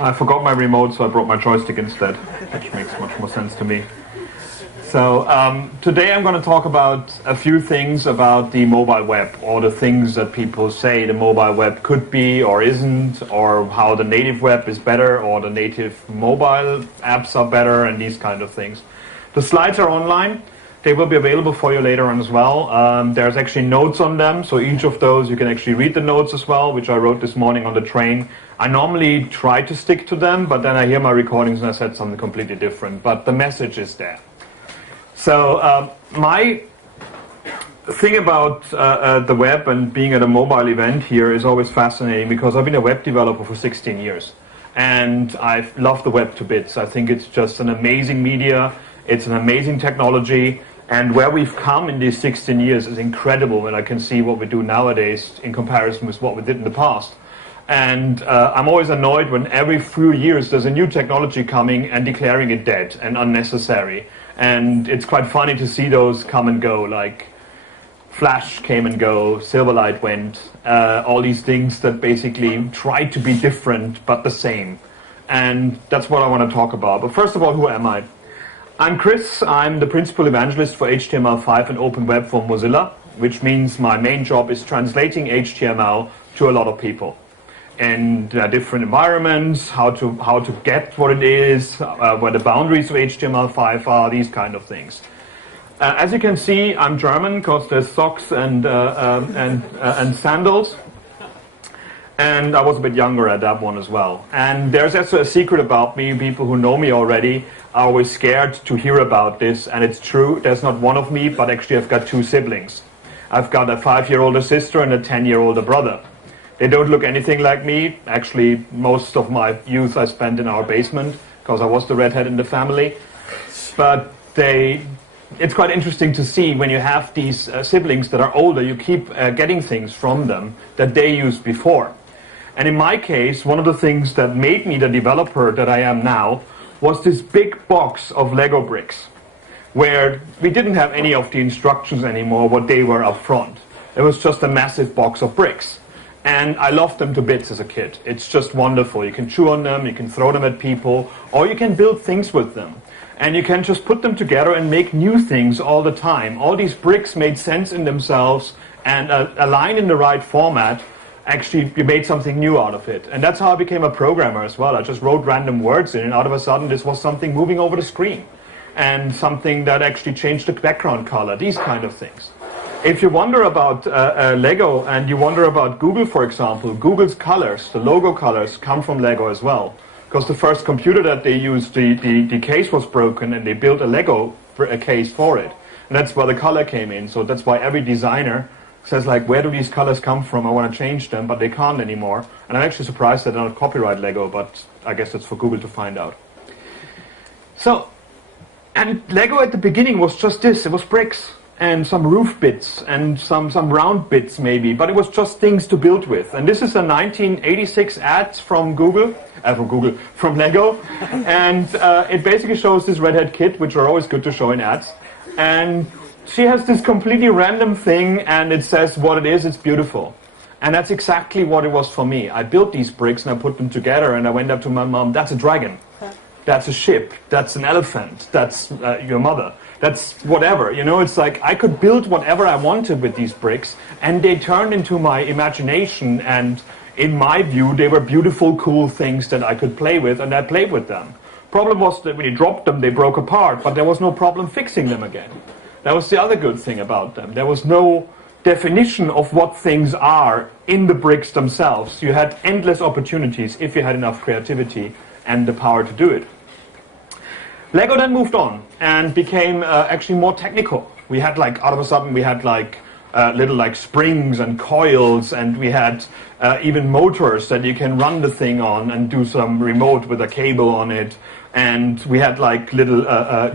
I forgot my remote, so I brought my joystick instead, which makes much more sense to me. So today I'm going to talk about a few things about the mobile web, or the things that people say the mobile web could be or isn't, or how the native web is better, or the native mobile apps are better, and these kind of things. The slides are online. They will be available for you later on as well. There's actually notes on them, so each of those you can actually read the notes as well, which I wrote this morning on the train. I normally try to stick to them, but then I hear my recordings and I said something completely different. But the message is there. So my thing about the web and being at a mobile event here is always fascinating, because I've been a web developer for 16 years. And I love the web to bits. I think it's just an amazing media. It's an amazing technology. And where we've come in these 16 years is incredible when I can see what we do nowadays in comparison with what we did in the past. And I'm always annoyed when every few years there's a new technology coming and declaring it dead and unnecessary. And it's quite funny to see those come and go, like Flash came and go, Silverlight went, all these things that basically try to be different but the same. And that's what I want to talk about. But first of all, who am I? I'm Chris. I'm the principal evangelist for HTML5 and Open Web for Mozilla, which means my main job is translating HTML to a lot of people in different environments, how to get what it is, where the boundaries of HTML5 are, these kind of things. As you can see, I'm German because there's socks and sandals. And I was a bit younger at that one as well. And there's also a secret about me. People who know me already are always scared to hear about this. And it's true, there's not one of me, but actually I've got two siblings. I've got a 5-year-older sister and a 10-year-older brother. They don't look anything like me. Actually, most of my youth I spent in our basement, because I was the redhead in the family. But it's quite interesting to see when you have these siblings that are older, you keep getting things from them that they used before. And in my case, one of the things that made me the developer that I am now was this big box of Lego bricks, where we didn't have any of the instructions anymore, what they were up front. It was just a massive box of bricks. And I loved them to bits as a kid. It's just wonderful. You can chew on them, you can throw them at people, or you can build things with them. And you can just put them together and make new things all the time. All these bricks made sense in themselves, and aligned in the right format. Actually, you made something new out of it. And that's how I became a programmer as well. I just wrote random words in, and out of a sudden this was something moving over the screen. And something that actually changed the background color, these kind of things. If you wonder about Lego, and you wonder about Google, for example, Google's colors, the logo colors, come from Lego as well. Because the first computer that they used, the case was broken, and they built a Lego case for it. And that's where the color came in. So that's why every designer says, like, where do these colors come from? I want to change them, but they can't anymore. And I'm actually surprised that they don't copyright Lego, but I guess that's for Google to find out. So, and Lego at the beginning was just this. It was bricks and some roof bits and some round bits maybe, but it was just things to build with. And this is a 1986 ad from from Lego. And it basically shows this redhead kid, which are always good to show in ads. And she has this completely random thing, and it says what it is, it's beautiful. And that's exactly what it was for me. I built these bricks and I put them together, and I went up to my mom, that's a dragon, that's a ship, that's an elephant, that's your mother, that's whatever. You know, it's like I could build whatever I wanted with these bricks, and they turned into my imagination, and in my view, they were beautiful, cool things that I could play with, and I played with them. Problem was that when you dropped them, they broke apart, but there was no problem fixing them again. That was the other good thing about them. There was no definition of what things are in the bricks themselves. You had endless opportunities if you had enough creativity and the power to do it. Lego then moved on and became actually more technical. We had out of a sudden we had little springs and coils, and we had even motors that you can run the thing on and do some remote with a cable on it. And we had little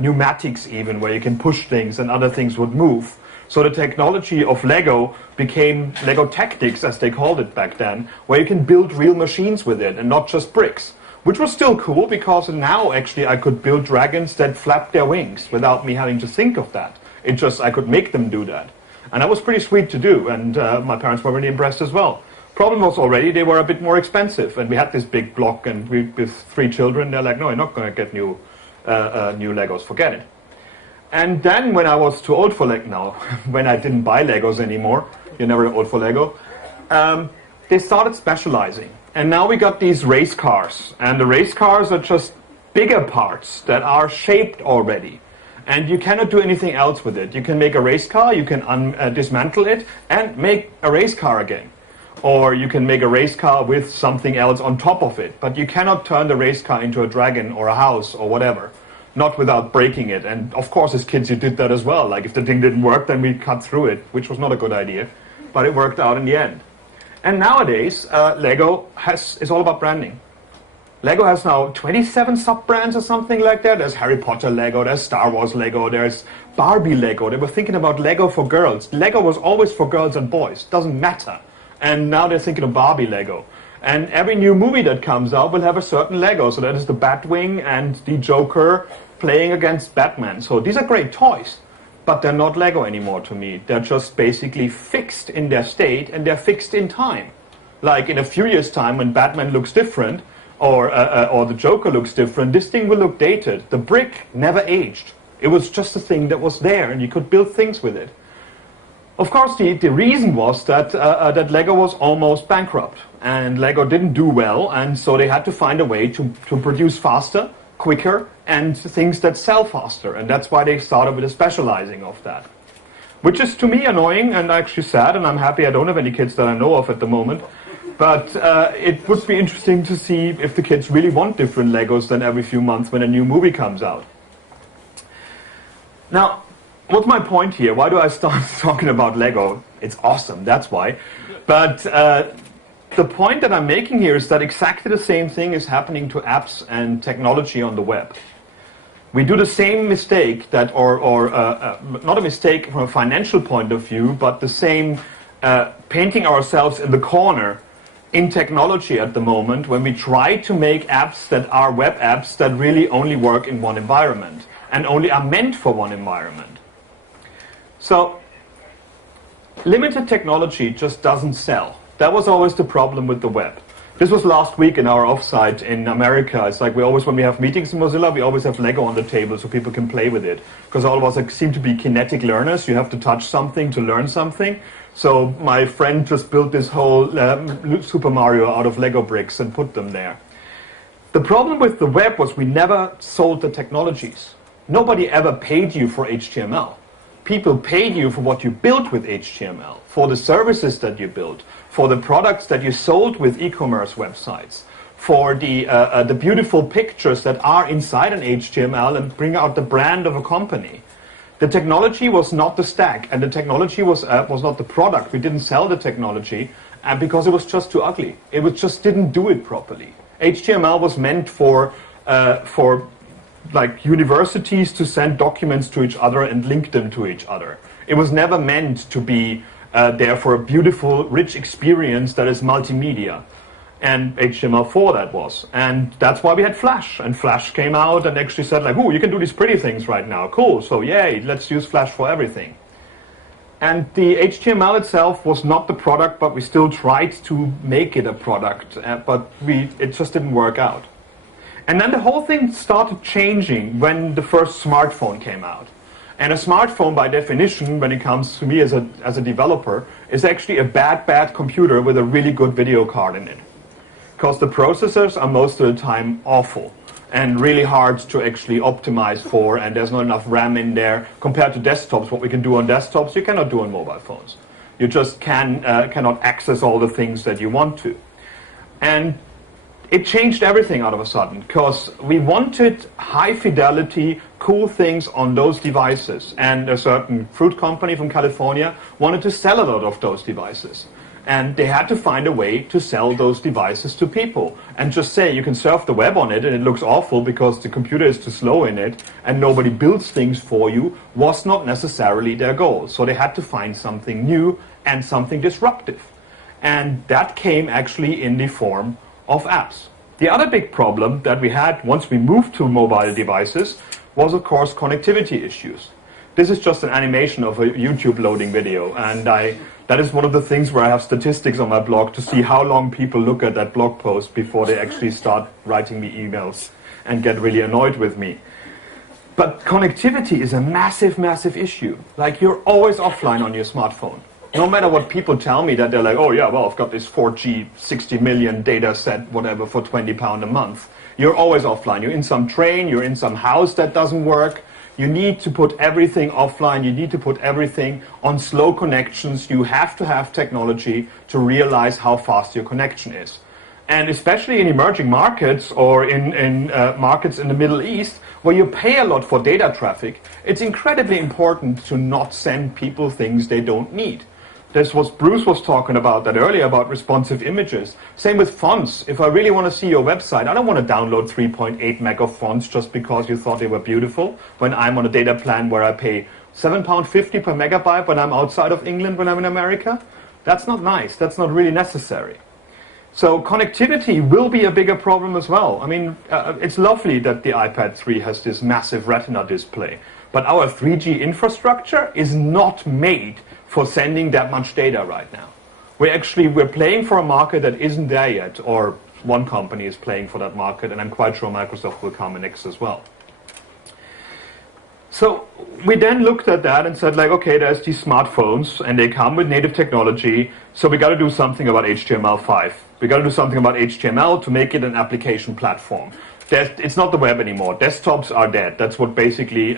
pneumatics even, where you can push things and other things would move. So the technology of Lego became Lego Tactics, as they called it back then, where you can build real machines with it and not just bricks. Which was still cool, because now actually I could build dragons that flap their wings without me having to think of that. I could make them do that. And that was pretty sweet to do, and my parents were really impressed as well. Problem was already they were a bit more expensive, and we had this big block, and with 3 children, they're like, no, you're not going to get new Legos, forget it. And then when I was too old for Lego, now, when I didn't buy Legos anymore, you're never old for Lego, they started specializing. And now we got these race cars, and the race cars are just bigger parts that are shaped already. And you cannot do anything else with it. You can make a race car, you can dismantle it, and make a race car again. Or you can make a race car with something else on top of it. But you cannot turn the race car into a dragon or a house or whatever. Not without breaking it. And of course, as kids, you did that as well. Like if the thing didn't work, then we cut through it, which was not a good idea. But it worked out in the end. And nowadays, Lego is all about branding. Lego has now 27 sub-brands or something like that. There's Harry Potter Lego, there's Star Wars Lego, there's Barbie Lego. They were thinking about Lego for girls. Lego was always for girls and boys. Doesn't matter. And now they're thinking of Barbie Lego. And every new movie that comes out will have a certain Lego. So that is the Batwing and the Joker playing against Batman. So these are great toys. But they're not Lego anymore to me. They're just basically fixed in their state, and they're fixed in time. Like in a few years' time when Batman looks different, or the Joker looks different, this thing will look dated. The brick never aged. It was just a thing that was there, and you could build things with it. Of course, the reason was that Lego was almost bankrupt, and Lego didn't do well, and so they had to find a way to produce faster, quicker, and things that sell faster, and that's why they started with a specializing of that. Which is, to me, annoying and actually sad, and I'm happy I don't have any kids that I know of at the moment. But it would be interesting to see if the kids really want different Legos than every few months when a new movie comes out. Now, what's my point here? Why do I start talking about Lego? It's awesome, that's why. But the point that I'm making here is that exactly the same thing is happening to apps and technology on the web. We do the same mistake that, or not a mistake from a financial point of view, but the same painting ourselves in the corner in technology at the moment when we try to make apps that are web apps that really only work in one environment and only are meant for one environment. So limited technology just doesn't sell. That was always the problem with the web. This was last week in our offsite in America. It's like when we have meetings in Mozilla, we always have Lego on the table so people can play with it. Because all of us seem to be kinetic learners. You have to touch something to learn something. So my friend just built this whole Super Mario out of Lego bricks and put them there. The problem with the web was we never sold the technologies. Nobody ever paid you for HTML. People paid you for what you built with HTML, for the services that you built, for the products that you sold with e-commerce websites, for the beautiful pictures that are inside an HTML and bring out the brand of a company. The technology was not the stack, and the technology was not the product. We didn't sell the technology because it was just too ugly. It just didn't do it properly. HTML was meant for like universities to send documents to each other and link them to each other. It was never meant to be there for a beautiful, rich experience that is multimedia. And HTML4 that was. And that's why we had Flash. And Flash came out and actually said like, oh, you can do these pretty things right now. Cool, so yay, let's use Flash for everything. And the HTML itself was not the product, but we still tried to make it a product. But it just didn't work out. And then the whole thing started changing when the first smartphone came out. And a smartphone, by definition, when it comes to me as a developer, is actually a bad computer with a really good video card in it. Because the processors are most of the time awful and really hard to actually optimize for, and there's not enough RAM in there. Compared to desktops, what we can do on desktops, you cannot do on mobile phones. You just cannot access all the things that you want to. And it changed everything out of a sudden, because we wanted high fidelity, cool things on those devices. And a certain fruit company from California wanted to sell a lot of those devices. And they had to find a way to sell those devices to people. And just say you can surf the web on it and it looks awful because the computer is too slow in it and nobody builds things for you was not necessarily their goal. So they had to find something new and something disruptive. And that came actually in the form of apps. The other big problem that we had once we moved to mobile devices was, of course, connectivity issues. This is just an animation of a YouTube loading video, and I That is one of the things where I have statistics on my blog to see how long people look at that blog post before they actually start writing me emails and get really annoyed with me. But connectivity is a massive, massive issue. Like, you're always offline on your smartphone. No matter what people tell me, that they're like, oh yeah, well, I've got this 4G, 60 million data set, whatever, for £20 a month. You're always offline. You're in some train, you're in some house that doesn't work. You need to put everything offline. You need to put everything on slow connections. You have to have technology to realize how fast your connection is. And especially in emerging markets or in markets in the Middle East, where you pay a lot for data traffic, it's incredibly important to not send people things they don't need. That's what Bruce was talking about that earlier, about responsive images. Same with fonts. If I really want to see your website, I don't want to download 3.8 meg of fonts just because you thought they were beautiful, when I'm on a data plan where I pay £7.50 per megabyte when I'm outside of England, when I'm in America. That's not nice. That's not really necessary. So connectivity will be a bigger problem as well. I mean, it's lovely that the iPad 3 has this massive Retina display, but our 3G infrastructure is not made for sending that much data right now. We're playing for a market that isn't there yet, or one company is playing for that market, and I'm quite sure Microsoft will come next as well. So we then looked at that and said, like, okay, there's these smartphones and they come with native technology, so we got to do something about HTML5. We got to do something about HTML to make it an application platform. It's not the web anymore. Desktops are dead. That's what basically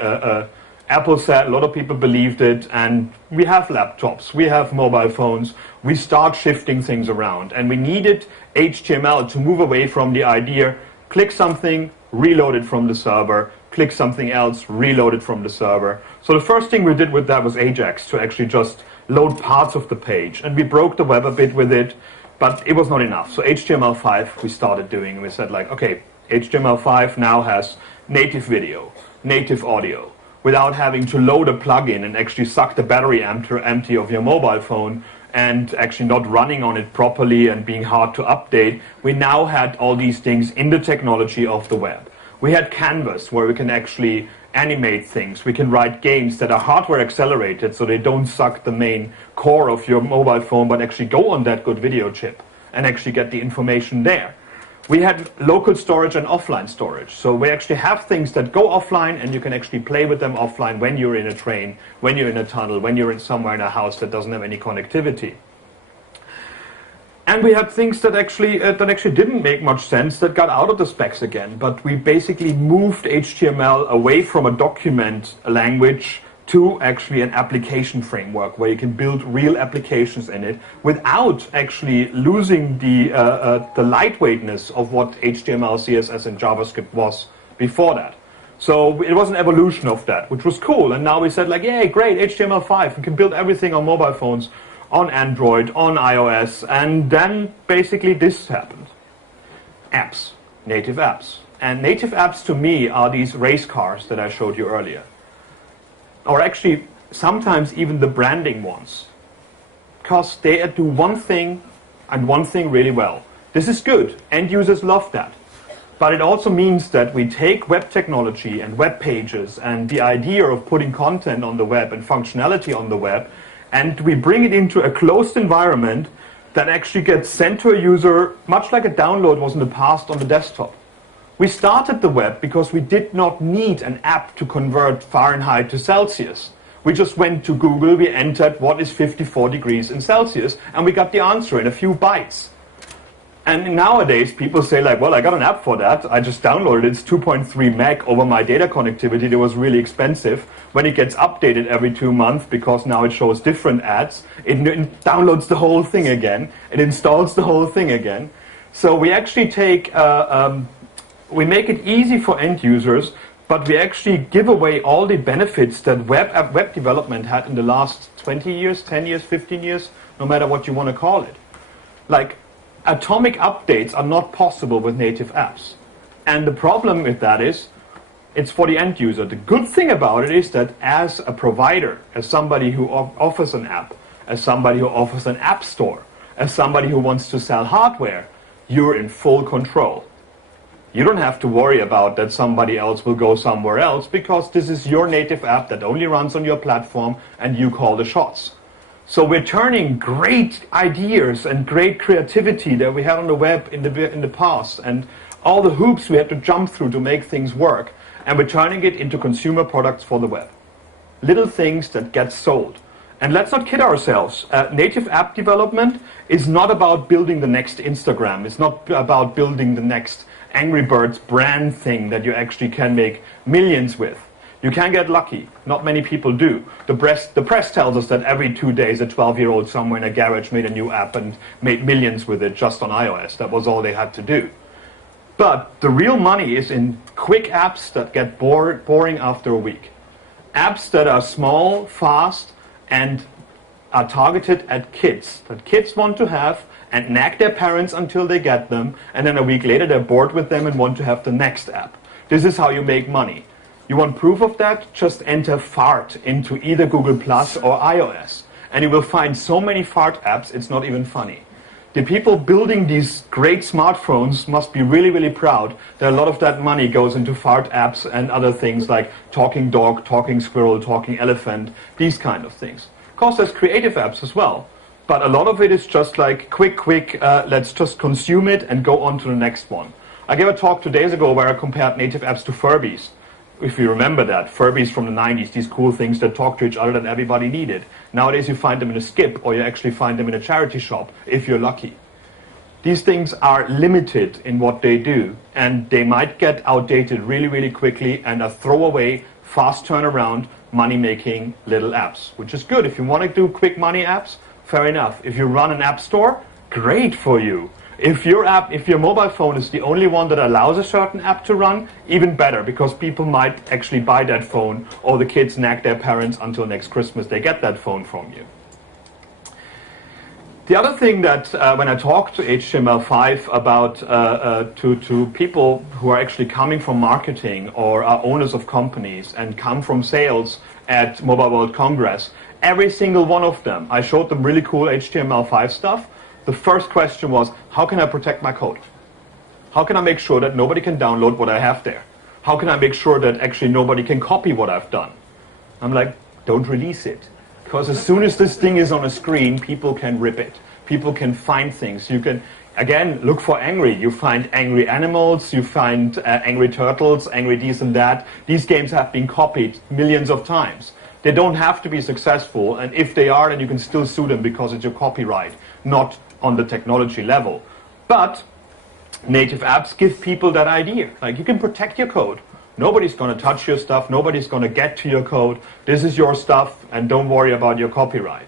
Apple said. A lot of people believed it, and we have laptops, we have mobile phones, we start shifting things around, and we needed HTML to move away from the idea, click something, reload it from the server, click something else, reload it from the server. So the first thing we did with that was Ajax, to actually just load parts of the page, and we broke the web a bit with it, but it was not enough. So HTML5 we started doing, and we said, like, okay, HTML5 now has native video, native audio, without having to load a plugin and actually suck the battery empty of your mobile phone and actually not running on it properly and being hard to update. We now had all these things in the technology of the web. We had Canvas, where we can actually animate things. We can write games that are hardware accelerated, so they don't suck the main core of your mobile phone, but actually go on that good video chip and actually get the information there. We had local storage and offline storage. So we actually have things that go offline, and you can actually play with them offline when you're in a train, when you're in a tunnel, when you're in somewhere in a house that doesn't have any connectivity. And we had things that actually didn't make much sense, that got out of the specs again. But we basically moved HTML away from a document language to actually an application framework where you can build real applications in it without actually losing the lightweightness of what HTML, CSS, and JavaScript was before that. So it was an evolution of that, which was cool. And now we said, like, yay, great, HTML5. We can build everything on mobile phones, on Android, on iOS. And then basically this happened. Apps, native apps. And native apps to me are these race cars that I showed you earlier. Or actually, sometimes even the branding ones. Because they do one thing and one thing really well. This is good. End users love that. But it also means that we take web technology and web pages and the idea of putting content on the web and functionality on the web, and we bring it into a closed environment that actually gets sent to a user, much like a download was in the past on the desktop. We started the web because we did not need an app to convert Fahrenheit to Celsius. We just went to Google, we entered what is 54 degrees in Celsius, and we got the answer in a few bytes. And nowadays, people say, like, well, I got an app for that. I just downloaded it. It's 2.3 meg over my data connectivity. It was really expensive. When it gets updated every 2 months, because now it shows different ads, it downloads the whole thing again. It installs the whole thing again. So we actually take... we make it easy for end users, but we actually give away all the benefits that web development had in the last 20 years, 10 years, 15 years, no matter what you want to call it. Like, atomic updates are not possible with native apps. And the problem with that is, it's for the end user. The good thing about it is that as a provider, as somebody who offers an app, as somebody who offers an app store, as somebody who wants to sell hardware, you're in full control. You don't have to worry about that somebody else will go somewhere else, because this is your native app that only runs on your platform and you call the shots. So we're turning great ideas and great creativity that we had on the web in the past and all the hoops we had to jump through to make things work, and we're turning it into consumer products for the web. Little things that get sold. And let's not kid ourselves. Native app development is not about building the next Instagram. It's not about building the next Angry Birds brand thing that you actually can make millions with. You can get lucky. Not many people do. The press tells us that every 2 days a 12-year-old somewhere in a garage made a new app and made millions with it just on iOS. That was all they had to do. But the real money is in quick apps that get boring after a week. Apps that are small, fast, and are targeted at kids. That kids want to have and nag their parents until they get them, and then a week later they're bored with them and want to have the next app. This is how you make money. You want proof of that? Just enter fart into either Google Plus or iOS. And you will find so many fart apps, it's not even funny. The people building these great smartphones must be really, really proud that a lot of that money goes into fart apps and other things like talking dog, talking squirrel, talking elephant, these kind of things. Of course, there's creative apps as well. But a lot of it is just like quick, let's just consume it and go on to the next one. I gave a talk 2 days ago where I compared native apps to Furbies. If you remember that, Furbies from the 90s, these cool things that talk to each other that everybody needed. Nowadays you find them in a skip, or you actually find them in a charity shop, if you're lucky. These things are limited in what they do, and they might get outdated really, really quickly and are throwaway, fast turnaround, money-making little apps, which is good. If you want to do quick money apps, fair enough. If you run an app store, great for you. If your mobile phone is the only one that allows a certain app to run, even better, because people might actually buy that phone, or the kids nag their parents until next Christmas they get that phone from you. The other thing that when I talk to HTML5 about to people who are actually coming from marketing or are owners of companies and come from sales at Mobile World Congress, every single one of them, I showed them really cool HTML5 stuff. The first question was, how can I protect my code? How can I make sure that nobody can download what I have there? How can I make sure that actually nobody can copy what I've done? I'm like, don't release it. Because as soon as this thing is on a screen, people can rip it. People can find things. You can, again, look for angry. You find angry animals, you find angry turtles, angry this and that. These games have been copied millions of times. They don't have to be successful, and if they are, then you can still sue them because it's your copyright, not on the technology level. But native apps give people that idea. Like, you can protect your code. Nobody's going to touch your stuff. Nobody's going to get to your code. This is your stuff, and don't worry about your copyright.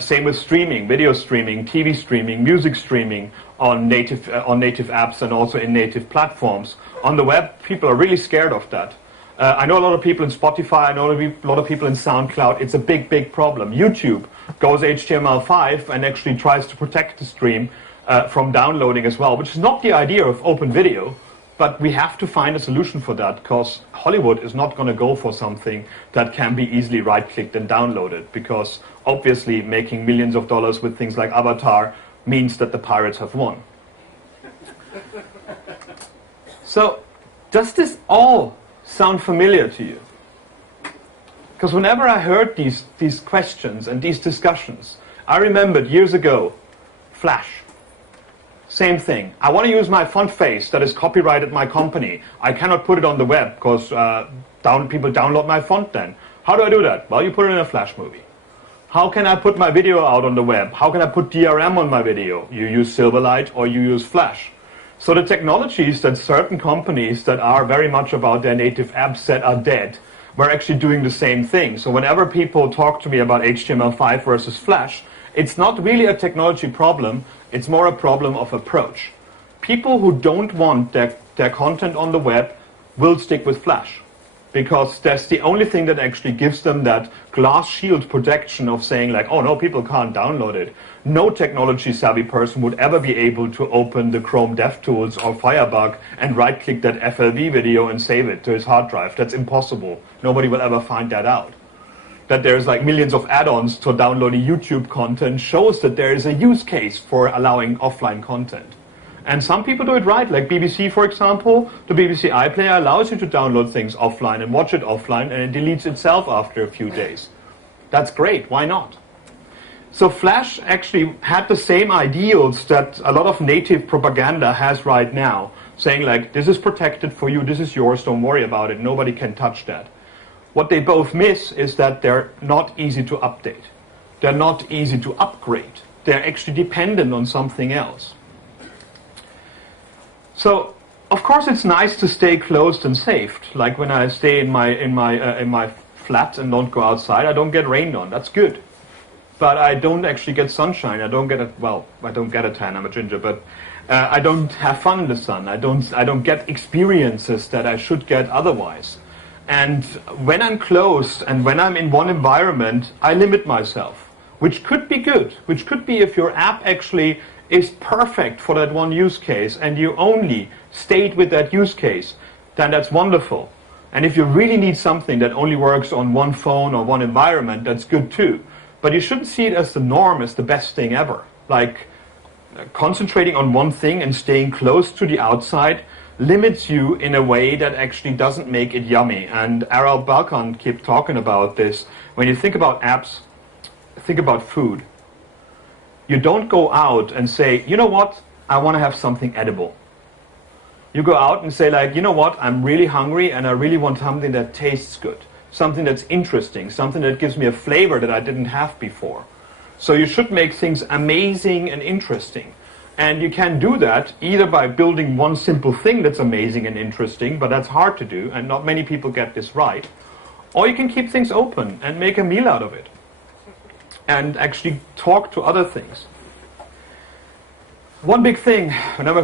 Same with streaming, video streaming, TV streaming, music streaming on native apps and also in native platforms. On the web, people are really scared of that. I know a lot of people in Spotify, I know a lot of people in SoundCloud. It's a big, big problem. YouTube goes HTML5 and actually tries to protect the stream from downloading as well, which is not the idea of open video, but we have to find a solution for that, because Hollywood is not going to go for something that can be easily right-clicked and downloaded, because obviously making millions of dollars with things like Avatar means that the pirates have won. So, does this all sound familiar to you? Because whenever I heard these questions and these discussions, I remembered years ago, Flash. Same thing. I want to use my font face that is copyrighted my company. I cannot put it on the web because people download my font then. How do I do that? Well, you put it in a Flash movie. How can I put my video out on the web? How can I put DRM on my video? You use Silverlight or you use Flash. So the technologies that certain companies that are very much about their native apps that are dead, we're actually doing the same thing. So whenever people talk to me about HTML5 versus Flash, it's not really a technology problem, it's more a problem of approach. People who don't want their content on the web will stick with Flash, because that's the only thing that actually gives them that glass shield protection of saying like, oh no, people can't download it. No technology savvy person would ever be able to open the Chrome DevTools or Firebug and right click that FLV video and save it to his hard drive. That's impossible. Nobody will ever find that out. That there's like millions of add-ons to downloading YouTube content shows that there is a use case for allowing offline content. And some people do it right, like BBC, for example. The BBC iPlayer allows you to download things offline and watch it offline, and it deletes itself after a few days. That's great. Why not? So Flash actually had the same ideals that a lot of native propaganda has right now, saying like, this is protected for you, this is yours, don't worry about it, nobody can touch that. What they both miss is that they're not easy to update. They're not easy to upgrade. They're actually dependent on something else. So, of course, it's nice to stay closed and safe. Like when I stay in my flat and don't go outside, I don't get rained on. That's good. But I don't actually get sunshine. I don't get a tan. I'm a ginger, but I don't have fun in the sun. I don't get experiences that I should get otherwise. And when I'm closed and when I'm in one environment, I limit myself, which could be good, which could be if your app actually is perfect for that one use case and you only stayed with that use case, then that's wonderful. And if you really need something that only works on one phone or one environment, that's good too. But you shouldn't see it as the norm, as the best thing ever. Like concentrating on one thing and staying close to the outside limits you in a way that actually doesn't make it yummy. And Aral Balkan kept talking about this. When you think about apps, think about food. You don't go out and say, you know what, I want to have something edible. You go out and say like, you know what, I'm really hungry and I really want something that tastes good. Something that's interesting, something that gives me a flavor that I didn't have before. So you should make things amazing and interesting. And you can do that either by building one simple thing that's amazing and interesting, but that's hard to do, and not many people get this right. Or you can keep things open and make a meal out of it. And actually talk to other things. One big thing, whenever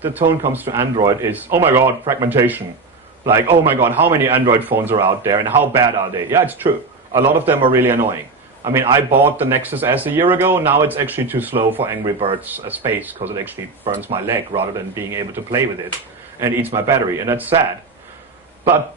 the tone comes to Android is, oh my god, fragmentation. Like, oh my god, how many Android phones are out there and how bad are they? Yeah, it's true. A lot of them are really annoying. I mean, I bought the Nexus S a year ago. Now it's actually too slow for Angry Birds space because it actually burns my leg rather than being able to play with it and eats my battery, and that's sad. But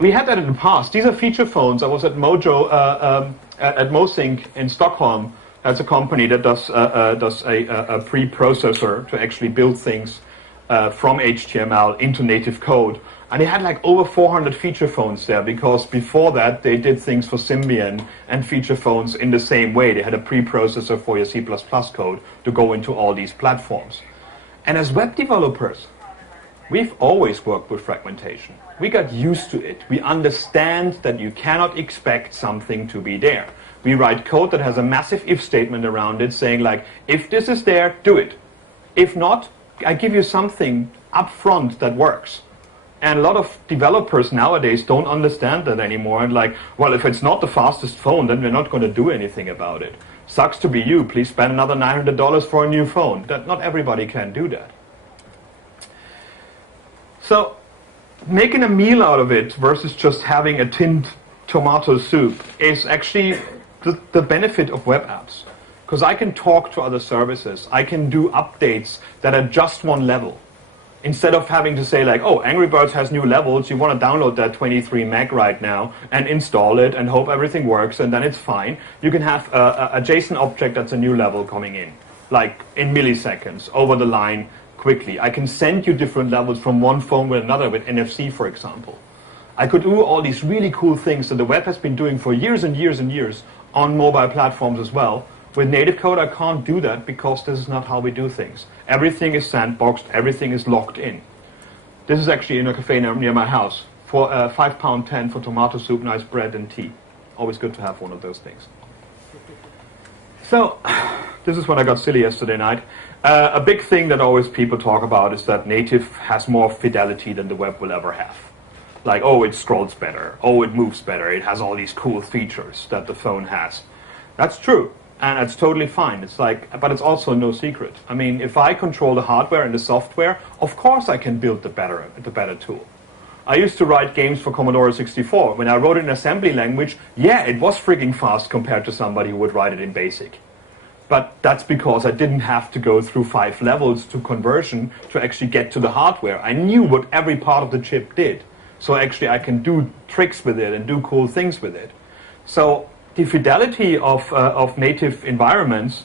we had that in the past. These are feature phones. I was at at Mosync in Stockholm. That's a company that does a preprocessor to actually build things from HTML into native code. And they had like over 400 feature phones there because before that they did things for Symbian and feature phones in the same way. They had a preprocessor for your C++ code to go into all these platforms. And as web developers, we've always worked with fragmentation. We got used to it. We understand that you cannot expect something to be there. We write code that has a massive if statement around it saying like, if this is there, do it. If not, I give you something up front that works. And a lot of developers nowadays don't understand that anymore. And like, well, if it's not the fastest phone, then we're not going to do anything about it. Sucks to be you. Please spend another $900 for a new phone. That not everybody can do that. So making a meal out of it versus just having a tinned tomato soup is actually the benefit of web apps. Because I can talk to other services. I can do updates that are just one level. Instead of having to say like, oh, Angry Birds has new levels, you want to download that 23 meg right now and install it and hope everything works and then it's fine. You can have a JSON object that's a new level coming in, like in milliseconds, over the line, quickly. I can send you different levels from one phone with another, with NFC, for example. I could do all these really cool things that the web has been doing for years and years and years on mobile platforms as well. With native code, I can't do that because this is not how we do things. Everything is sandboxed, everything is locked in. This is actually in a cafe near my house for £5.10 for tomato soup, nice bread and tea. Always good to have one of those things. So, this is when I got silly yesterday night. A big thing that always people talk about is that native has more fidelity than the web will ever have. Like, oh, it scrolls better, oh, it moves better, it has all these cool features that the phone has. That's true. And it's totally fine. It's like, but it's also no secret. I mean, if I control the hardware and the software, of course I can build the better tool. I used to write games for Commodore 64. When I wrote it in assembly language, yeah, it was frigging fast compared to somebody who would write it in BASIC. But that's because I didn't have to go through 5 levels to conversion to actually get to the hardware. I knew what every part of the chip did. So actually I can do tricks with it and do cool things with it. So the fidelity of native environments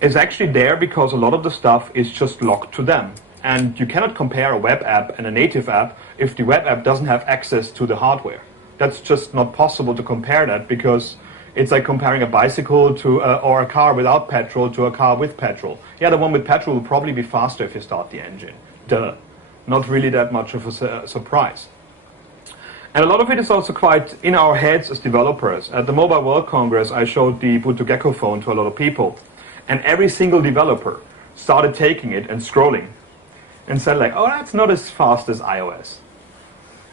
is actually there because a lot of the stuff is just locked to them. And you cannot compare a web app and a native app if the web app doesn't have access to the hardware. That's just not possible to compare that because It's like comparing a bicycle to or a car without petrol to a car with petrol. Yeah, the one with petrol will probably be faster if you start the engine. Duh. Not really that much of a surprise. And a lot of it is also quite in our heads as developers. At the Mobile World Congress, I showed the Ubuntu Gecko phone to a lot of people. And every single developer started taking it and scrolling and said like, oh, that's not as fast as iOS.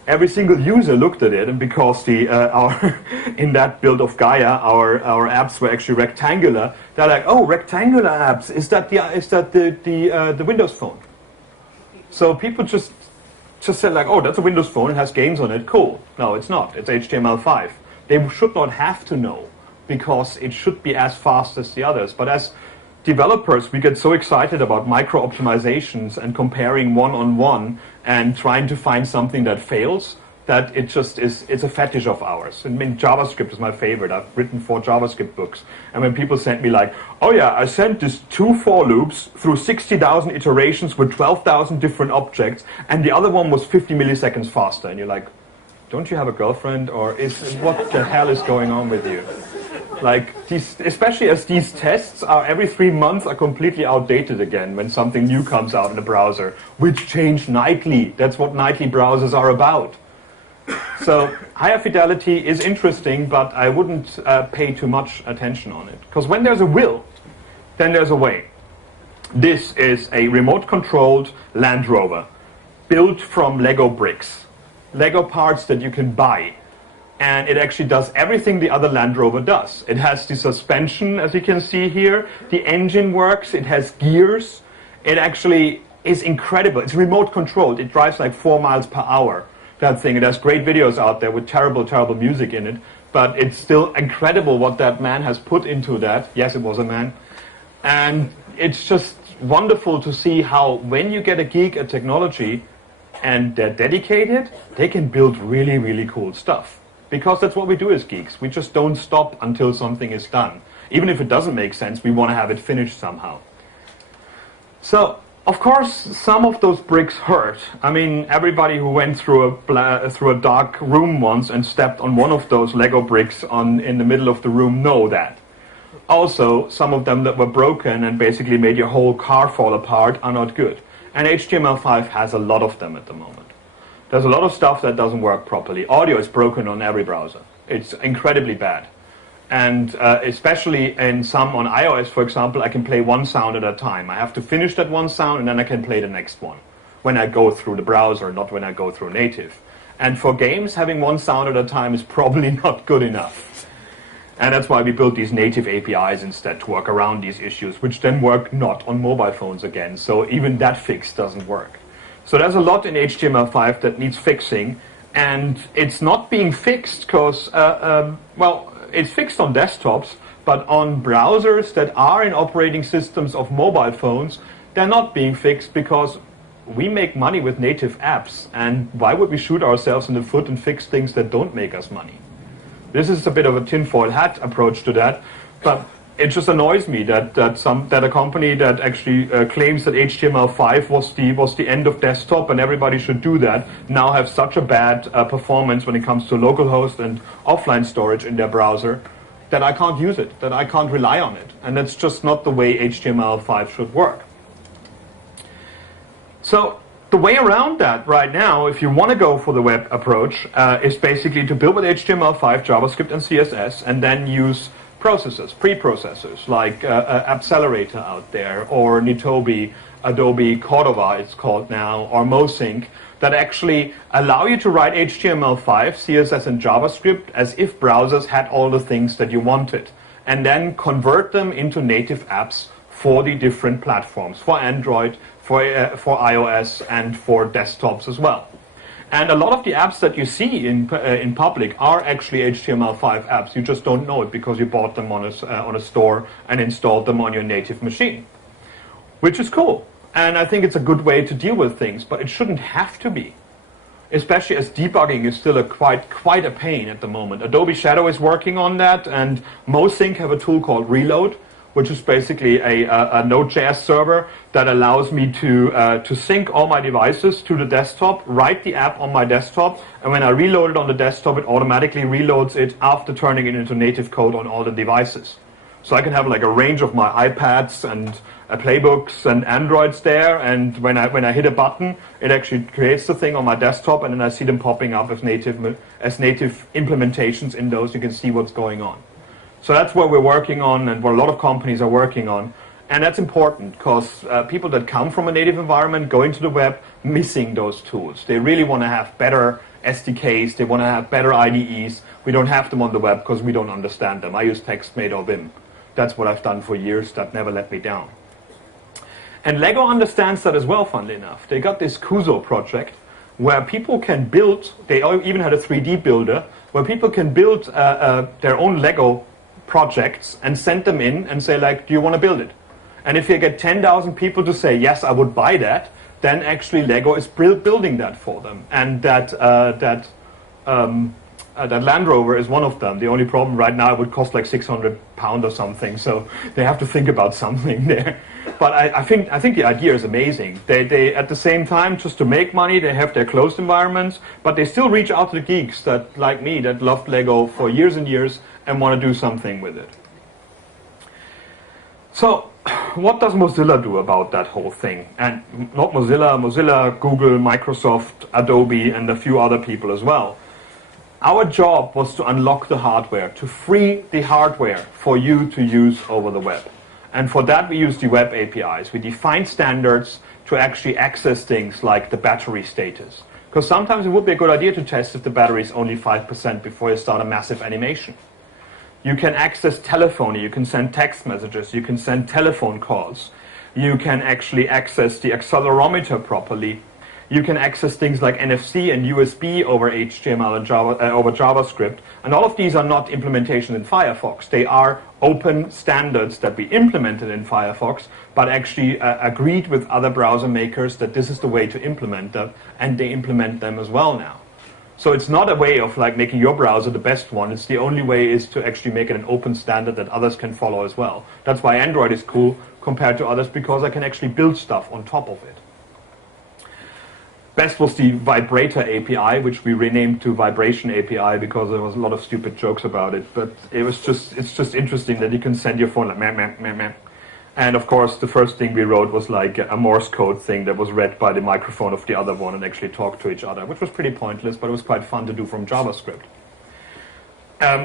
Every single user looked at it, and because in that build of Gaia, our apps were actually rectangular, they're like, oh, rectangular apps, is that the Windows phone? So people just said like, oh, that's a Windows phone, it has games on it, cool. No, it's not, it's HTML5. They should not have to know, because it should be as fast as the others. But as developers, we get so excited about micro-optimizations and comparing one-on-one and trying to find something that fails, that it just is, it's a fetish of ours. I mean, JavaScript is my favorite. I've written 4 JavaScript books. And when people send me like, oh yeah, I sent this 2 for loops through 60,000 iterations with 12,000 different objects, and the other one was 50 milliseconds faster. And you're like, don't you have a girlfriend? Or what the hell is going on with you? Like, these, especially as these tests are every 3 months are completely outdated again when something new comes out in the browser, which change nightly. That's what nightly browsers are about. So higher fidelity is interesting, but I wouldn't pay too much attention on it. Because when there's a will, then there's a way. This is a remote-controlled Land Rover built from Lego bricks. Lego parts that you can buy. And it actually does everything the other Land Rover does. It has the suspension, as you can see here. The engine works. It has gears. It actually is incredible. It's remote controlled. It drives like 4 miles per hour, that thing. It has great videos out there with terrible, terrible music in it. But it's still incredible what that man has put into that. Yes, it was a man. And it's just wonderful to see how when you get a geek at technology and they're dedicated, they can build really, really cool stuff. Because that's what we do as geeks. We just don't stop until something is done. Even if it doesn't make sense, we want to have it finished somehow. So, of course, some of those bricks hurt. I mean, everybody who went through a dark room once and stepped on one of those Lego bricks in the middle of the room know that. Also, some of them that were broken and basically made your whole car fall apart are not good. And HTML5 has a lot of them at the moment. There's a lot of stuff that doesn't work properly. Audio is broken on every browser. It's incredibly bad. And especially in some on iOS, for example, I can play one sound at a time. I have to finish that one sound and then I can play the next one when I go through the browser, not when I go through native. And for games, having one sound at a time is probably not good enough. And that's why we built these native APIs instead to work around these issues, which then work not on mobile phones again. So even that fix doesn't work. So there's a lot in HTML5 that needs fixing, and it's not being fixed because, well, it's fixed on desktops, but on browsers that are in operating systems of mobile phones, they're not being fixed because we make money with native apps, and why would we shoot ourselves in the foot and fix things that don't make us money? This is a bit of a tinfoil hat approach to that, but it just annoys me that a company that actually claims that HTML5 was the end of desktop and everybody should do that now have such a bad performance when it comes to localhost and offline storage in their browser that I can't use it, that I can't rely on it. And that's just not the way HTML5 should work. So the way around that right now, if you want to go for the web approach, is basically to build with HTML5, JavaScript and CSS, and then use processors, preprocessors, like Appcelerator out there, or Nitobi, Adobe Cordova it's called now, or Mosync, that actually allow you to write HTML5, CSS and JavaScript as if browsers had all the things that you wanted, and then convert them into native apps for the different platforms, for Android, for iOS, and for desktops as well. And a lot of the apps that you see in public are actually HTML5 apps. You just don't know it because you bought them on a store and installed them on your native machine, which is cool. And I think it's a good way to deal with things, but it shouldn't have to be, especially as debugging is still quite a pain at the moment. Adobe Shadow is working on that, and Mosync have a tool called Reload, which is basically a Node.js server that allows me to sync all my devices to the desktop, write the app on my desktop, and when I reload it on the desktop, it automatically reloads it after turning it into native code on all the devices. So I can have like a range of my iPads and Playbooks and Androids there, and when I hit a button, it actually creates the thing on my desktop, and then I see them popping up as native implementations in those. You can see what's going on. So that's what we're working on, and what a lot of companies are working on. And that's important because people that come from a native environment go into the web missing those tools. They really want to have better SDKs. They want to have better IDEs. We don't have them on the web because we don't understand them. I use TextMate or Vim. That's what I've done for years. That never let me down. And Lego understands that as well, funnily enough. They got this Kuzo project where people can build, they even had a 3D builder, where people can build their own Lego projects and send them in and say, like, do you want to build it? And if you get 10,000 people to say, yes, I would buy that, then actually Lego is building that for them. And that Land Rover is one of them. The only problem right now, it would cost like £600 or something. So they have to think about something there. But I think the idea is amazing. They at the same time, just to make money, they have their closed environments, but they still reach out to the geeks that, like me, that loved Lego for years and years and want to do something with it. So what does Mozilla do about that whole thing? And not Mozilla, Google, Microsoft, Adobe, and a few other people as well. Our job was to unlock the hardware, to free the hardware for you to use over the web. And for that, we use the web APIs. We define standards to actually access things like the battery status. Because sometimes it would be a good idea to test if the battery is only 5% before you start a massive animation. You can access telephony, you can send text messages, you can send telephone calls. You can actually access the accelerometer properly. You can access things like NFC and USB over HTML and over JavaScript. And all of these are not implementations in Firefox. They are open standards that we implemented in Firefox, but actually agreed with other browser makers that this is the way to implement them, and they implement them as well now. So it's not a way of like making your browser the best one. It's the only way is to actually make it an open standard that others can follow as well. That's why Android is cool compared to others, because I can actually build stuff on top of it. Best was the Vibrator API, which we renamed to Vibration API because there was a lot of stupid jokes about it. But it's just interesting that you can send your phone like meh, meh, meh, meh. And of course, the first thing we wrote was like a Morse code thing that was read by the microphone of the other one and actually talked to each other, which was pretty pointless, but it was quite fun to do from JavaScript.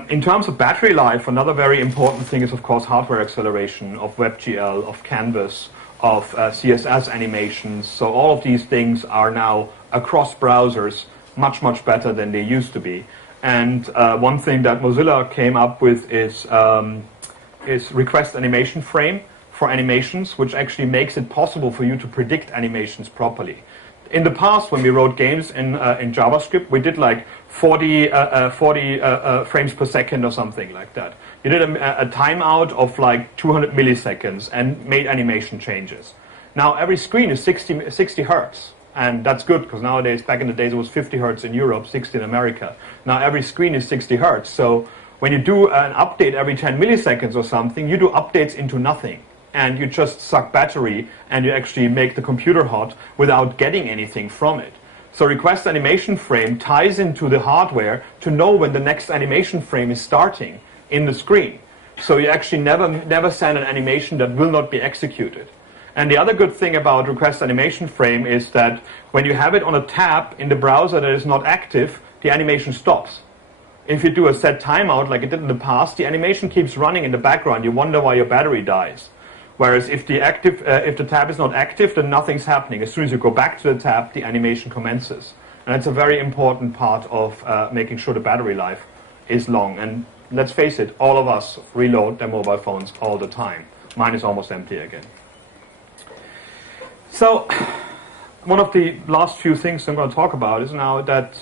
In terms of battery life, another very important thing is, of course, hardware acceleration of WebGL, of Canvas, of CSS animations. So all of these things are now across browsers much, much better than they used to be. And one thing that Mozilla came up with is request animation frame for animations, which actually makes it possible for you to predict animations properly. In the past, when we wrote games in JavaScript, we did like 40 frames per second or something like that. You did a timeout of like 200 milliseconds and made animation changes. Now every screen is 60 hertz. And that's good, because nowadays, back in the days, it was 50 hertz in Europe, 60 in America. Now every screen is 60 hertz. So when you do an update every 10 milliseconds or something, you do updates into nothing. And you just suck battery, and you actually make the computer hot without getting anything from it. So request animation frame ties into the hardware to know when the next animation frame is starting in the screen. So you actually never send an animation that will not be executed. And the other good thing about request animation frame is that when you have it on a tab in the browser that is not active, the animation stops. If you do a set timeout like it did in the past, the animation keeps running in the background. You wonder why your battery dies. Whereas if the tab is not active, then nothing's happening. As soon as you go back to the tab, the animation commences. And that's a very important part of making sure the battery life is long. And let's face it, all of us reload their mobile phones all the time. Mine is almost empty again. So one of the last few things I'm going to talk about is now that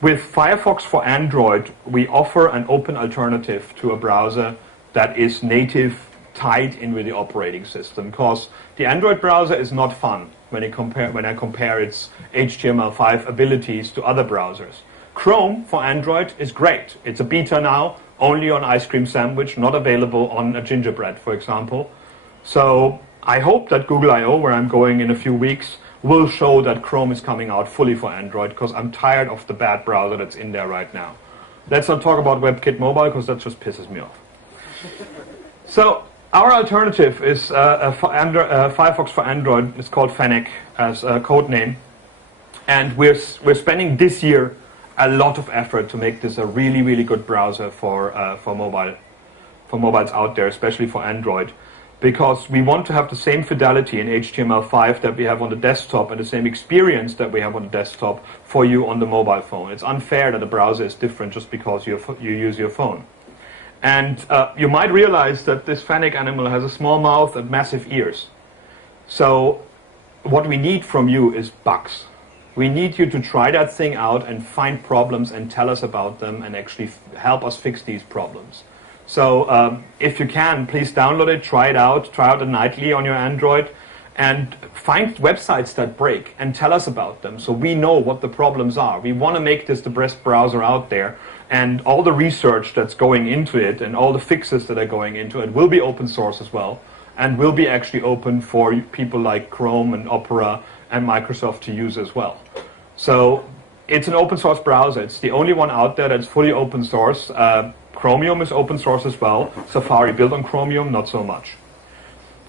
with Firefox for Android, we offer an open alternative to a browser that is native tied in with the operating system, because the Android browser is not fun when I compare its HTML5 abilities to other browsers. Chrome for Android is great. It's a beta now, only on ice cream sandwich, not available on a gingerbread, for example. So I hope that Google I/O, where I'm going in a few weeks, will show that Chrome is coming out fully for Android, because I'm tired of the bad browser that's in there right now. Let's not talk about WebKit Mobile, because that just pisses me off. So our alternative is Firefox for Android. It's called Fennec as a code name. And we're spending this year a lot of effort to make this a really, really good browser for mobiles out there, especially for Android, because we want to have the same fidelity in HTML5 that we have on the desktop and the same experience that we have on the desktop for you on the mobile phone. It's unfair that the browser is different just because you use your phone. And you might realize that this Fennec animal has a small mouth and massive ears. So what we need from you is bugs. We need you to try that thing out and find problems and tell us about them and actually help us fix these problems. So if you can, please download it, try it nightly on your Android, and find websites that break and tell us about them so we know what the problems are. We want to make this the best browser out there, and all the research that's going into it and all the fixes that are going into it will be open source as well, and will be actually open for people like Chrome and Opera and Microsoft to use as well. So it's an open source browser. It's the only one out there that's fully open source. Chromium is open source as well. Safari built on Chromium, not so much.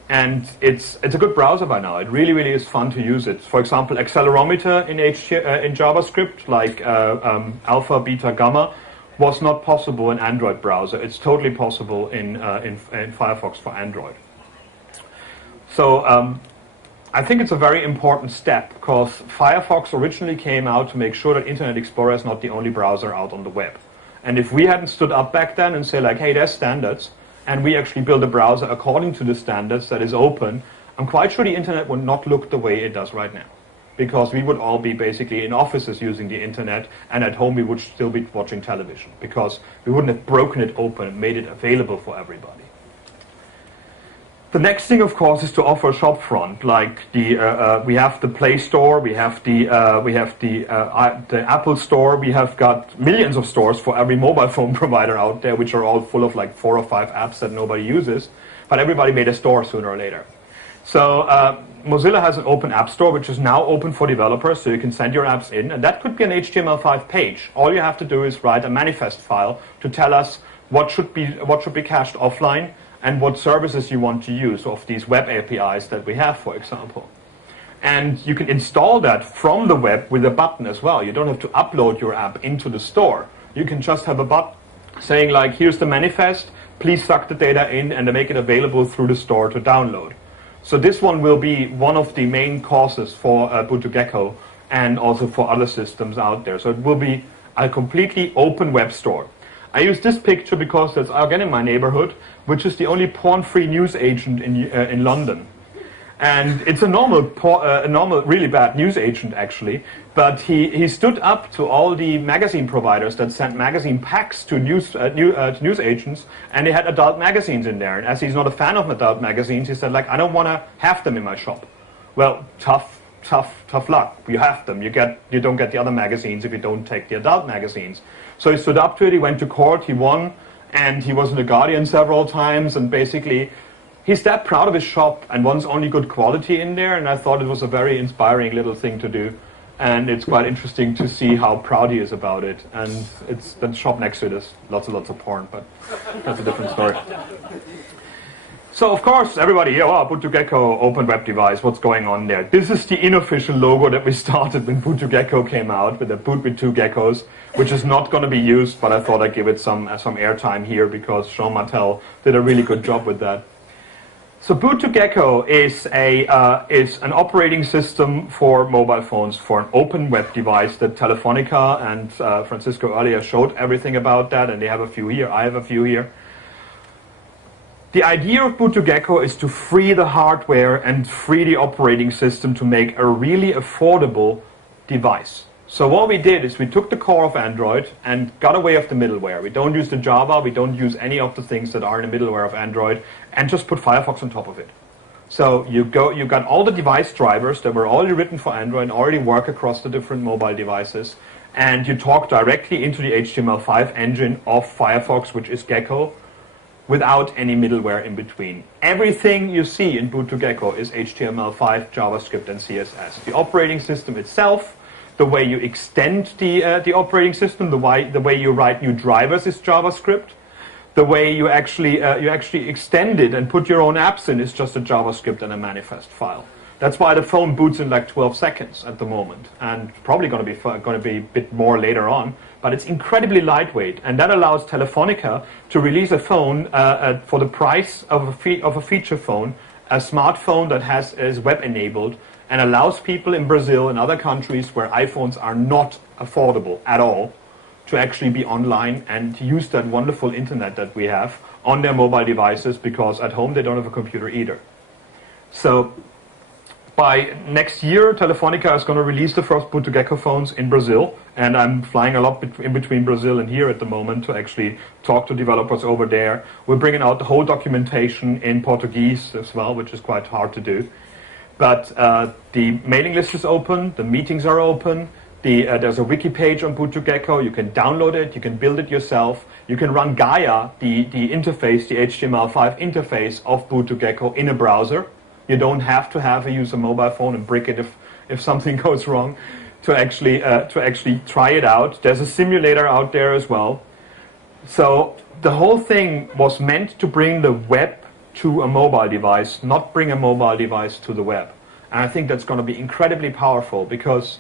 And it's a good browser by now. It really, really is fun to use it. For example, accelerometer in JavaScript, like alpha, beta, gamma, was not possible in Android browser. It's totally possible in Firefox for Android. So I think it's a very important step, because Firefox originally came out to make sure that Internet Explorer is not the only browser out on the web. And if we hadn't stood up back then and say like, hey, there's standards, and we actually build a browser according to the standards that is open, I'm quite sure the internet would not look the way it does right now. Because we would all be basically in offices using the internet, and at home we would still be watching television, because we wouldn't have broken it open and made it available for everybody. The next thing, of course, is to offer a shop front. Like we have the Play Store, we have the Apple Store. We have got millions of stores for every mobile phone provider out there, which are all full of like 4 or 5 apps that nobody uses. But everybody made a store sooner or later. So Mozilla has an open app store, which is now open for developers, so you can send your apps in, and that could be an HTML5 page. All you have to do is write a manifest file to tell us what should be cached offline, and what services you want to use of these web APIs that we have, for example. And you can install that from the web with a button as well. You don't have to upload your app into the store. You can just have a button saying like, here's the manifest, please suck the data in and make it available through the store to download. So this one will be one of the main causes for Boot2Gecko and also for other systems out there. So it will be a completely open web store. I use this picture because that's again in my neighborhood, which is the only porn-free news agent in London. And it's a normal, really bad news agent actually, but he stood up to all the magazine providers that sent magazine packs to news agents, and they had adult magazines in there. And as he's not a fan of adult magazines, he said like, I don't want to have them in my shop. Well, tough luck. You have them. You don't get the other magazines if you don't take the adult magazines. So he stood up to it. He went to court. He won. And he was in The Guardian several times, and basically he's that proud of his shop and wants only good quality in there, and I thought it was a very inspiring little thing to do, and it's quite interesting to see how proud he is about it. And it's the shop next to it is lots and lots of porn, but that's a different story. So of course everybody, Boot2Gecko open web device, what's going on there? This is the unofficial logo that we started when Boot2Gecko came out, with the boot with 2 geckos, which is not going to be used, but I thought I'd give it some airtime here because Jean Martel did a really good job with that. So Boot2Gecko is an operating system for mobile phones, for an open web device that Telefonica and Francisco earlier showed everything about that, and they have a few here, I have a few here. The idea of Boot2Gecko is to free the hardware and free the operating system to make a really affordable device. So what we did is we took the core of Android and got away of the middleware. We don't use the Java, we don't use any of the things that are in the middleware of Android, and just put Firefox on top of it. So you got all the device drivers that were already written for Android and already work across the different mobile devices, and you talk directly into the HTML5 engine of Firefox, which is Gecko, without any middleware in between. Everything you see in boot to Gecko is HTML5, JavaScript, and CSS. The operating system itself, the way you extend the operating system, the way you write new drivers is JavaScript. The way you actually extend it and put your own apps in is just a JavaScript and a manifest file. That's why the phone boots in like 12 seconds at the moment, and probably going to be a bit more later on. But it's incredibly lightweight, and that allows Telefonica to release a phone for the price of a feature phone, a smartphone that is web enabled and allows people in Brazil and other countries where iPhones are not affordable at all to actually be online and use that wonderful internet that we have on their mobile devices, because at home they don't have a computer either. So by next year, Telefonica is going to release the first boot to Gecko phones in Brazil, and I'm flying a lot in between Brazil and here at the moment to actually talk to developers over there. We're bringing out the whole documentation in Portuguese as well, which is quite hard to do. But the mailing list is open, the meetings are open, there's a wiki page on boot to Gecko. You can download it, you can build it yourself, you can run Gaia, the interface, the HTML5 interface of boot to Gecko in a browser. You don't have to use a mobile phone and brick it if something goes wrong to actually try it out. There's a simulator out there as well. So the whole thing was meant to bring the web to a mobile device, not bring a mobile device to the web. And I think that's going to be incredibly powerful, because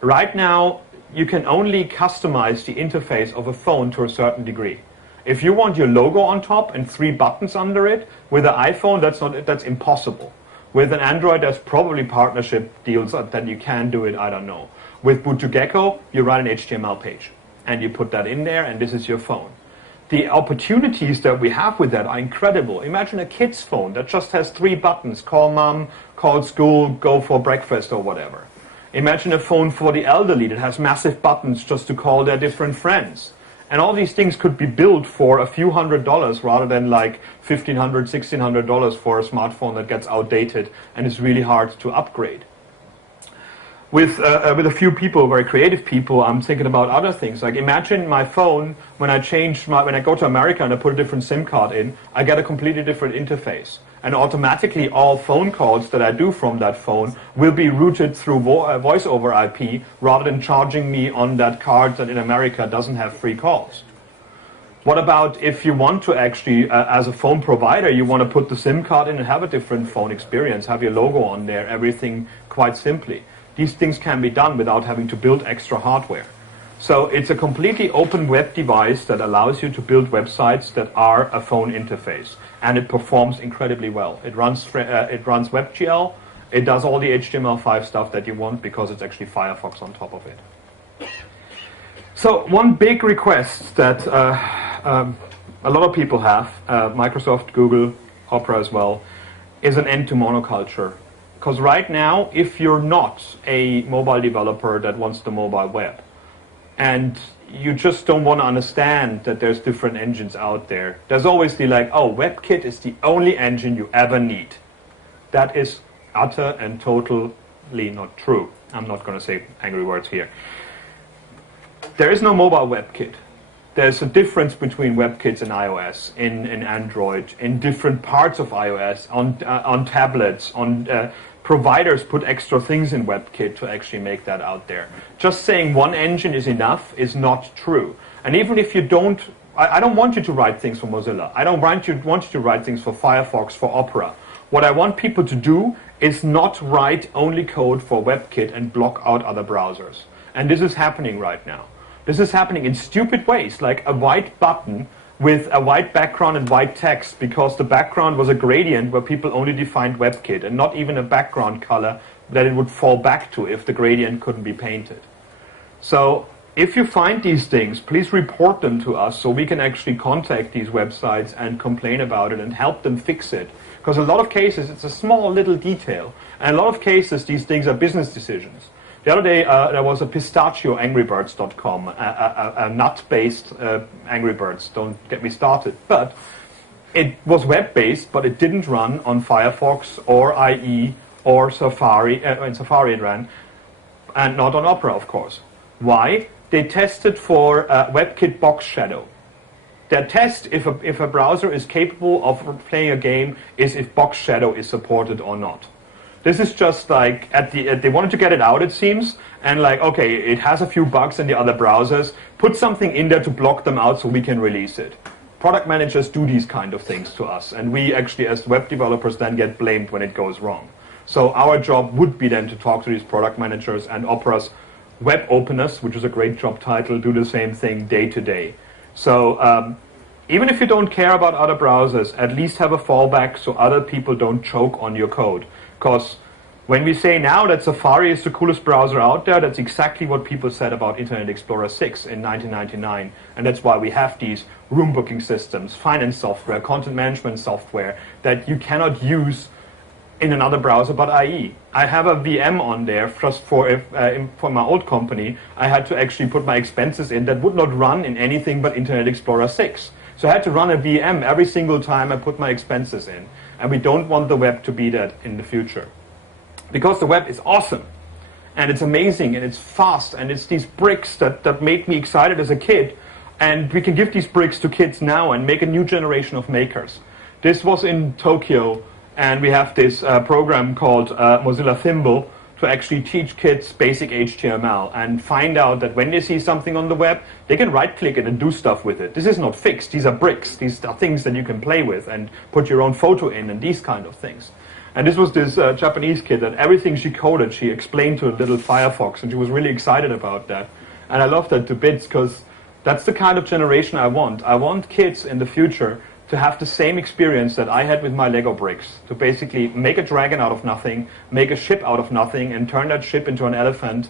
right now you can only customize the interface of a phone to a certain degree. If you want your logo on top and 3 buttons under it, with an iPhone that's impossible. With an Android, there's probably partnership deals that you can do it, I don't know. With boot to Gecko, you write an HTML page and you put that in there, and this is your phone. The opportunities that we have with that are incredible. Imagine a kid's phone that just has 3 buttons: call mom, call school, go for breakfast, or whatever. Imagine a phone for the elderly that has massive buttons just to call their different friends. And all these things could be built for a few $100s rather than like $1,500, $1,600 for a smartphone that gets outdated and is really hard to upgrade. With a few people, very creative people, I'm thinking about other things. Like, imagine my phone, when I go to America and I put a different SIM card in, I get a completely different interface. And automatically all phone calls that I do from that phone will be routed through voice over IP, rather than charging me on that card that in America doesn't have free calls. What about if you want to actually, as a phone provider, you want to put the SIM card in and have a different phone experience, have your logo on there, everything quite simply. These things can be done without having to build extra hardware. So it's a completely open web device that allows you to build websites that are a phone interface. And it performs incredibly well. It runs WebGL. It does all the HTML5 stuff that you want, because it's actually Firefox on top of it. So one big request that a lot of people have, Microsoft, Google, Opera as well, is an end to monoculture. Because right now, if you're not a mobile developer that wants the mobile web, and you just don't want to understand that there's different engines out there, there's always the like, oh, WebKit is the only engine you ever need. That is utter and totally not true. I'm not going to say angry words here. There is no mobile WebKit. There's a difference between WebKits and iOS, in Android, in different parts of iOS, on tablets, on providers put extra things in WebKit to actually make that out there. Just saying one engine is enough is not true. And even if you don't, I don't want you to write things for Mozilla. I don't want you to write things for Firefox, for Opera. What I want people to do is not write only code for WebKit and block out other browsers. And this is happening right now. This is happening in stupid ways, like a white button with a white background and white text, because the background was a gradient where people only defined WebKit, and not even a background color that it would fall back to if the gradient couldn't be painted. So if you find these things, please report them to us so we can actually contact these websites and complain about it and help them fix it. Because in a lot of cases it's a small little detail, and in a lot of cases these things are business decisions. The other day there was a pistachioangrybirds.com, a nut-based Angry Birds, don't get me started. But it was web-based, but it didn't run on Firefox or IE or Safari, in Safari it ran, and not on Opera, of course. Why? they tested for WebKit box shadow. Their test, if a browser is capable of playing a game, is if box shadow is supported or not. This is just like, they wanted to get it out, it seems, and like, okay, it has a few bugs in the other browsers, put something in there to block them out so we can release it. Product managers do these kind of things to us, and we actually, as web developers, then get blamed when it goes wrong. So our job would be then to talk to these product managers and offer us web openness, which is a great job title, do the same thing day to day. So even if you don't care about other browsers, at least have a fallback so other people don't choke on your code. Because when we say now that Safari is the coolest browser out there, that's exactly what people said about Internet Explorer 6 in 1999. And that's why we have these room booking systems, finance software, content management software that you cannot use in another browser but IE. I have a VM on there just for my old company. I had to actually put my expenses in that would not run in anything but Internet Explorer 6. So I had to run a VM every single time I put my expenses in. And we don't want the web to be that in the future. Because the web is awesome. And it's amazing and it's fast. And it's these bricks that made me excited as a kid. And we can give these bricks to kids now and make a new generation of makers. This was in Tokyo. And we have this program called Mozilla Thimble to actually teach kids basic HTML and find out that when they see something on the web, they can right-click it and do stuff with it. This is not fixed. These are bricks. These are things that you can play with and put your own photo in and these kind of things. And this was this Japanese kid that everything she coded, she explained to a little Firefox, and she was really excited about that. And I love that to bits because that's the kind of generation I want. I want kids in the future to have the same experience that I had with my Lego bricks, to basically make a dragon out of nothing, make a ship out of nothing, and turn that ship into an elephant,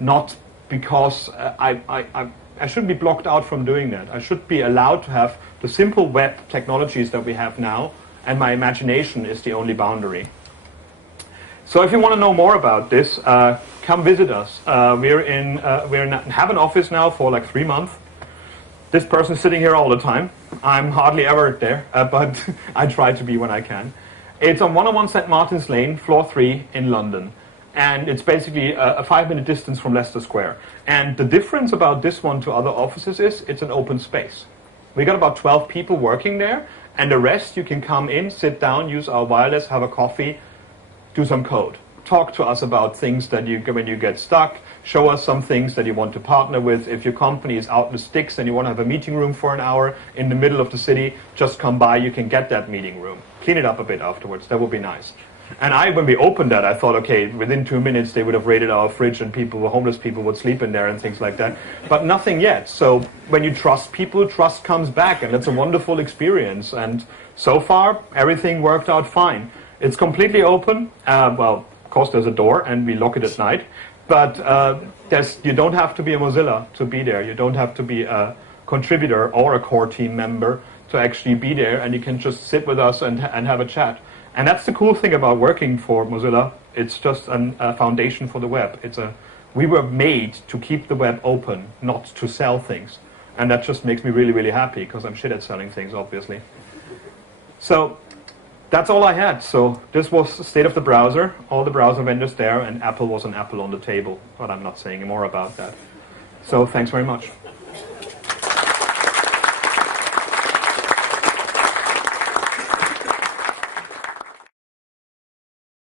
not because I should be blocked out from doing that. I should be allowed to have the simple web technologies that we have now, and my imagination is the only boundary. So if you want to know more about this, come visit us. We have an office now for like 3 months. This person's sitting here all the time. I'm hardly ever there, but I try to be when I can. It's on 101 St. Martin's Lane, floor 3 in London. And it's basically a 5-minute distance from Leicester Square. And the difference about this one to other offices is it's an open space. We got about 12 people working there, and the rest you can come in, sit down, use our wireless, have a coffee, do some code. Talk to us about things that when you get stuck, show us some things that you want to partner with. If your company is out in the sticks and you want to have a meeting room for an hour in the middle of the city, just come by, you can get that meeting room. Clean it up a bit afterwards, that would be nice. And when we opened that, I thought, okay, within 2 minutes they would have raided our fridge and homeless people would sleep in there and things like that. But nothing yet. So when you trust people, trust comes back, and it's a wonderful experience. And so far, everything worked out fine. It's completely open. Well, of course, there's a door, and we lock it at night. But you don't have to be a Mozilla to be there. You don't have to be a contributor or a core team member to actually be there, and you can just sit with us and have a chat. And that's the cool thing about working for Mozilla. It's just a foundation for the web. We were made to keep the web open, not to sell things. And that just makes me really, really happy, because I'm shit at selling things, obviously. So that's all I had. So this was the state of the browser, all the browser vendors there, and Apple was an apple on the table. But I'm not saying more about that. So thanks very much.